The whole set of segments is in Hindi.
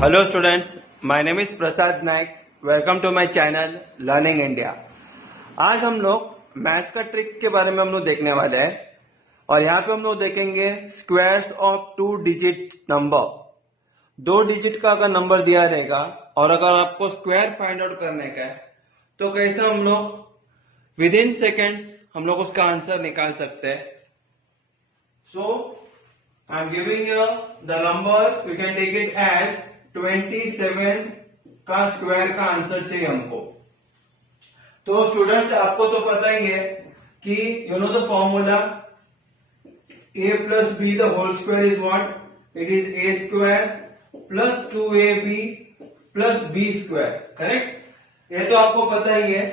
Hello students, my name is Prasad Naik. Welcome to my channel learning India. आज हम लोग मैथ्स का ट्रिक के बारे में हम लोग देखने वाले हैं और यहाँ पे हम लोग देखेंगे squares of 2 digit number. 2 digit का अगर नंबर दिया रहेगा और अगर आपको स्क्वायर फाइंड आउट करने का है तो कैसे हम लोग विद इन सेकेंड्स हम लोग उसका आंसर निकाल सकते हैं. So I am giving you the number, we can take it as 27 का स्क्वायर का आंसर चाहिए हमको. तो स्टूडेंट्स आपको तो पता ही है कि you know the formula a plus B the whole square is what? It is a square plus 2ab plus b square. Correct? ये तो आपको पता ही है.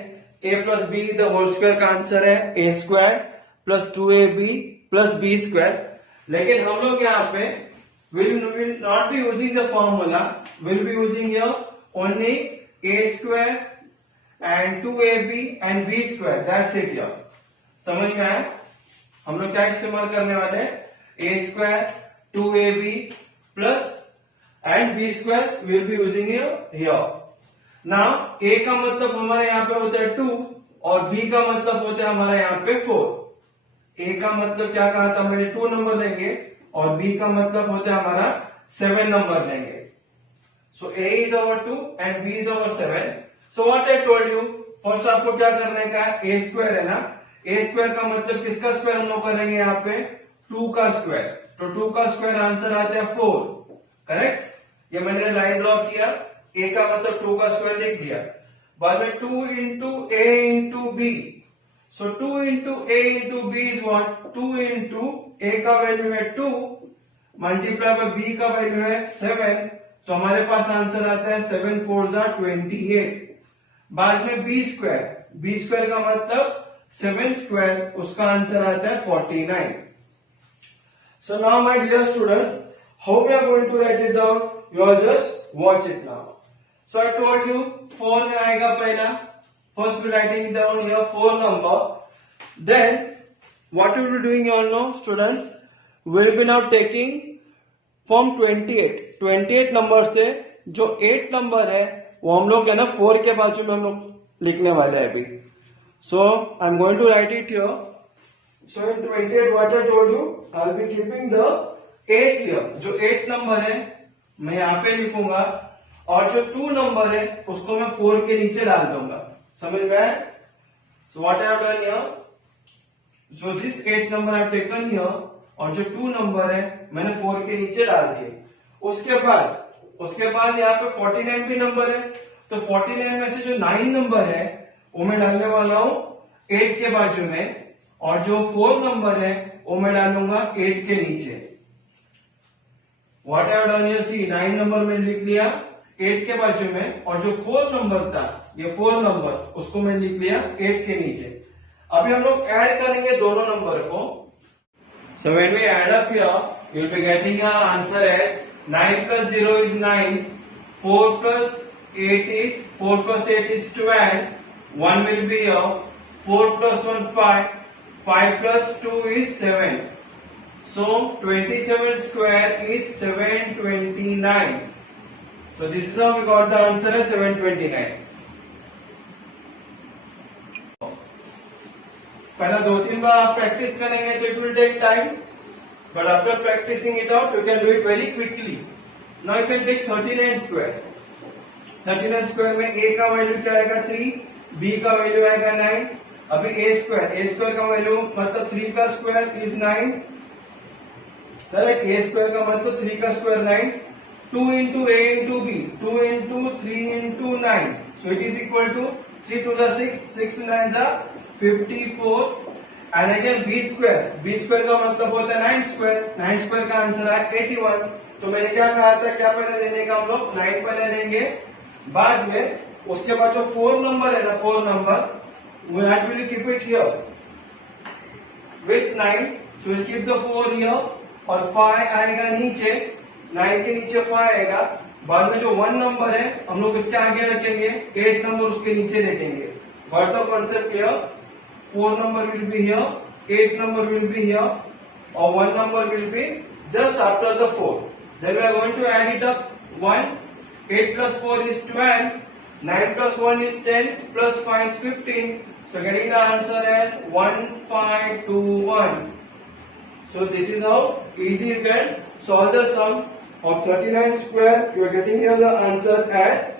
a plus B the whole square का आंसर है a square plus 2ab plus b square. लेकिन हम लोग यहाँ पे will not be using the formula, will be using here only a square and 2ab and b square. That's it here. समझ में आया? हम लोग क्या इस्तेमाल करने वाले हैं? a square 2ab plus and b square will be using here. Now a का मतलब हमारे यहाँ पे होता है 2 और b का मतलब होता है हमारे यहाँ पे 4. a का मतलब क्या कहा था मैंने? 2 नंबर लेंगे और b का मतलब होता है हमारा 7 नंबर लेंगे. सो a is our 2 and b is our 7. So what I told you, first आपको क्या करने का है? a स्क्वायर है ना. a स्क्वायर का मतलब किसका स्क्वायर हम लोग करेंगे यहाँ पे? 2 का स्क्वायर. तो 2 का स्क्वायर आंसर आता है 4. करेक्ट? ये मैंने लाइन ड्रॉ किया, a का मतलब 2 का स्क्वायर लिख दिया. बाद में 2 into a into b. So 2 into a into b is what? 2 into a का वैल्यू है 2 मल्टीप्लाई बाय b का वैल्यू है 7. तो हमारे पास आंसर आता है 7 4 जा 28. बाद में b स्क्वायर का मतलब 7 स्क्वायर, उसका आंसर आता है 49. So now my dear students, how we are going to write it down? You are just watch it now. So I told you 4 में आएगा पहला. First we writing down here 4 number. Then what we will be doing, you all know students, we will be now taking from 28 number से जो 8 नंबर है वो हम लोग है ना 4 के बाजू में हम लोग लिखने वाले हैं अभी. So I am going to write it here. So in 28 what I told you, I will be keeping the 8 here. जो 8 नंबर है मैं यहाँ पे लिखूंगा और जो 2 नंबर है उसको मैं 4 के नीचे डाल दूंगा. समझ में आया? So what I have done here, so this 8 number I taken here और जो 2 नंबर है मैंने 4 के नीचे डाल दिए. उसके बाद यहाँ पे 49 भी नंबर है. तो 49 में से जो 9 नंबर है वो मैं डालने वाला हूं 8 के बाजू में और जो 4 नंबर है वो मैं डालूंगा 8 के नीचे. What I done here, see 9 number में लिख लिया 8 के बाजू में और जो 4 नंबर था ये 4 नंबर उसको मैं लिख लिया 8 के नीचे. अभी हम लोग ऐड करेंगे दोनों नंबर को. So when we add up here you will be getting a answer as 9 plus 0 is 9, 4 plus 8 is 12, 1 will be here, 4 plus 1 5, 5 plus 2 is 7. So 27 square is 729. So this is how we got the answer as 729. पहला 2-3 बार आप प्रैक्टिस करेंगे तो it will take time, but after practicing it out you can do it very quickly. Now you can take 39 square. 39 square में a का वैल्यू क्या आएगा? 3, b का वैल्यू आएगा 9. अभी a स्क्वायर का वैल्यू मतलब 3 का square is 9. Correct? a square का मतलब 3 का square 9. 2 into a into b, 2 into 3 into 9. So it is equal to 3 to the 6, 6 to 9 जा 54. एंड अगेन b स्क्वायर का मतलब होता है 9 स्क्वायर का आंसर है 81. तो मैंने क्या कहा था, क्या पहले लेने का हम लोग 9 पहले लेंगे, बाद में उसके बाद जो 4 नंबर है ना 4 number we have to keep it here with 9. So will keep the 4 here और 5 आएगा नीचे. 9 के नीचे 5 आएगा. बाद में जो 1 नंबर है हम लोग इसके आगे रखेंगे, 8 नंबर उसके नीचे रखेंगे. Got the concept here? 4 number will be here, 8 number will be here, or 1 number will be just after the 4. Then we are going to add it up 1 8 plus 4 is 12. 9 plus 1 is 10. Plus 5 is 15. So getting the answer as 1521. So this is how easy you can solve the sum of 39 square. You are getting here the answer as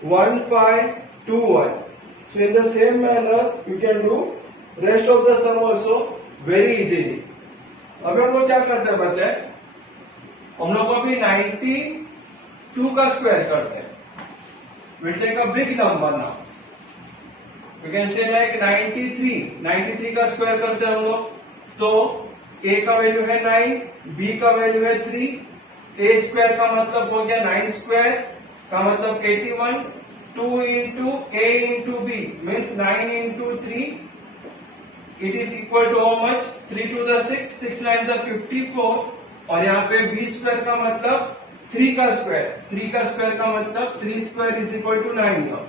1521. So in the same manner you can do rest of the sum also very easily. अब हम लोग क्या करते हैं बताए, हम लोग अभी 92 का स्क्वायर करते हैं. We'll take a big number now. We can say like 93. 93 का स्क्वायर करते हैं हम लोग. तो a का वैल्यू है 9, b का वैल्यू है 3, a स्क्वायर का मतलब हो गया 9 स्क्वायर का मतलब 81. 2 into a into b means 9 into 3. It is equal to how much? 3 to the 6, 6 9 the 54. और यहाँ पे b स्क्वायर का मतलब 3 का स्क्वायर, 3 का स्क्वायर का मतलब 3 square is equal to 9 here.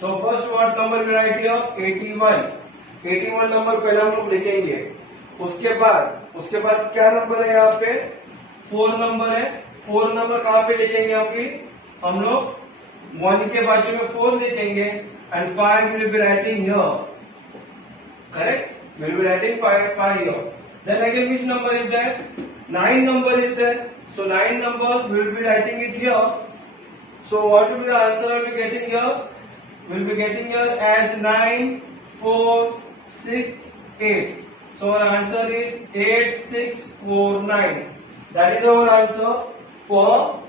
So first what number we write here? 81. 81 number पहले हम लोग लिखेंगे. उसके बाद क्या नंबर है यहाँ पे? 4 नंबर है. 4 नंबर कहाँ पे लिखेंगे अभी हम लोग? 1 के बाजू में 4 लिखेंगे and 5 will be writing here. Correct? We will be writing 5 here. Then again which number is there? 9 number is there. So 9 number we will be writing it here. So what will be the answer we will be getting here? We will be getting here as 9, 4, 6, 8. So our answer is 8649. That is our answer for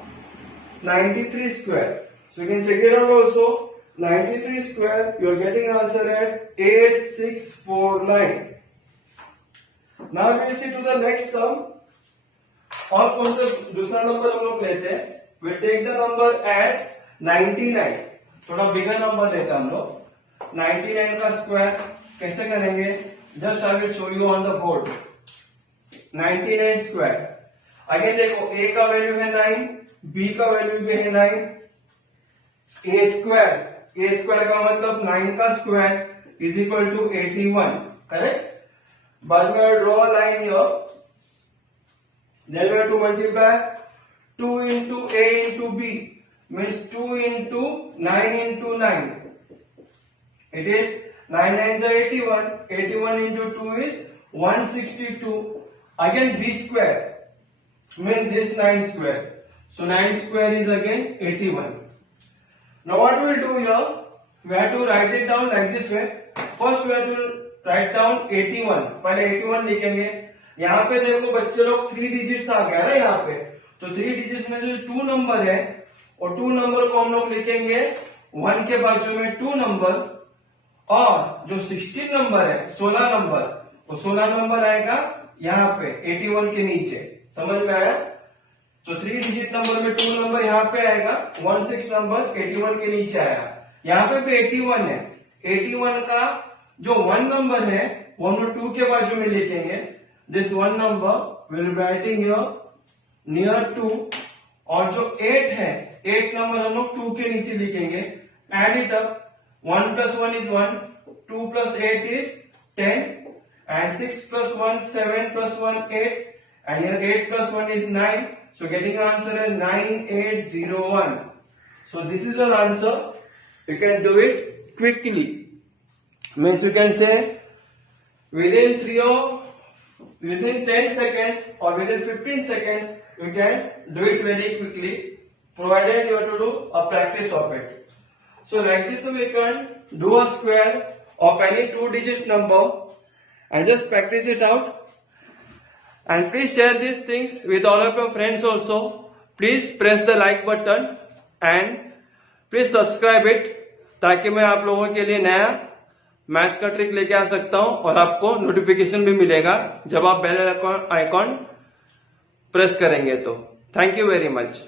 93 square. So you can check it out also. 93 square, you are getting answer at 8649. Now we will see to the next sum. और कौन सा दूसरा नंबर हम लोग लेते हैं? We take the number as 99. थोड़ा बिगर नंबर लेते हैं हम लोग. 99 का स्क्वायर कैसे करेंगे? Just I will show you on the board. 99 square. Again देखो a का वैल्यू है 9, b का वैल्यू भी है 9. a स्क्वायर का मतलब 9 का square is equal to 81. Correct? बाद में draw line here. Then we have to multiply 2 into a into b means 2 into 9 into 9. It is 9 9s are 81. 81 into 2 is 162. Again b square means this 9 square. So 9 square is again 81. Now what we will do here? We have to write it down like this way. First we have to write down 81. पहले 81 लिखेंगे. यहाँ पे देखो बच्चे लोग 3 डिजिट्स आ गया ना यहाँ पे. तो 3 डिजिट्स में जो 2 नंबर है और 2 नंबर को हम लोग लिखेंगे 1 के बाजू में 2 नंबर. और जो 16 नंबर है 16 नंबर, वो 16 नंबर आएगा यहाँ पे 81 के नीचे. समझ में आया? तो 3 डिजिट नंबर में 2 नंबर यहाँ पे आएगा, 16 नंबर 81 के नीचे आएगा. यहाँ पे भी 81 है. 81 का जो 1 नंबर है वो हम लोग 2 के बाजू में लिखेंगे. This 1 number will be writing here near 2. और जो 8 है 8 नंबर हम लोग 2 के नीचे लिखेंगे. Add it up. 1 plus 1 is 1. 2 plus 8 is 10. And 6 plus 1 7 plus 1 8. And here 8 plus 1 is 9. So getting answer is 9801. So this is our answer. You can do it quickly. Means you can say within 10 seconds or within 15 seconds you can do it very quickly, provided you have to do a practice of it. So like this we can do a square of any 2-digit number and just practice it out. And please share these things with all of your friends also. Please press the like button and please subscribe it, ताकि मैं आप लोगों के लिए नया मैथ्स का ट्रिक लेके आ सकता हूं और आपको नोटिफिकेशन भी मिलेगा जब आप बेल आइकॉन प्रेस करेंगे. तो थैंक यू वेरी मच.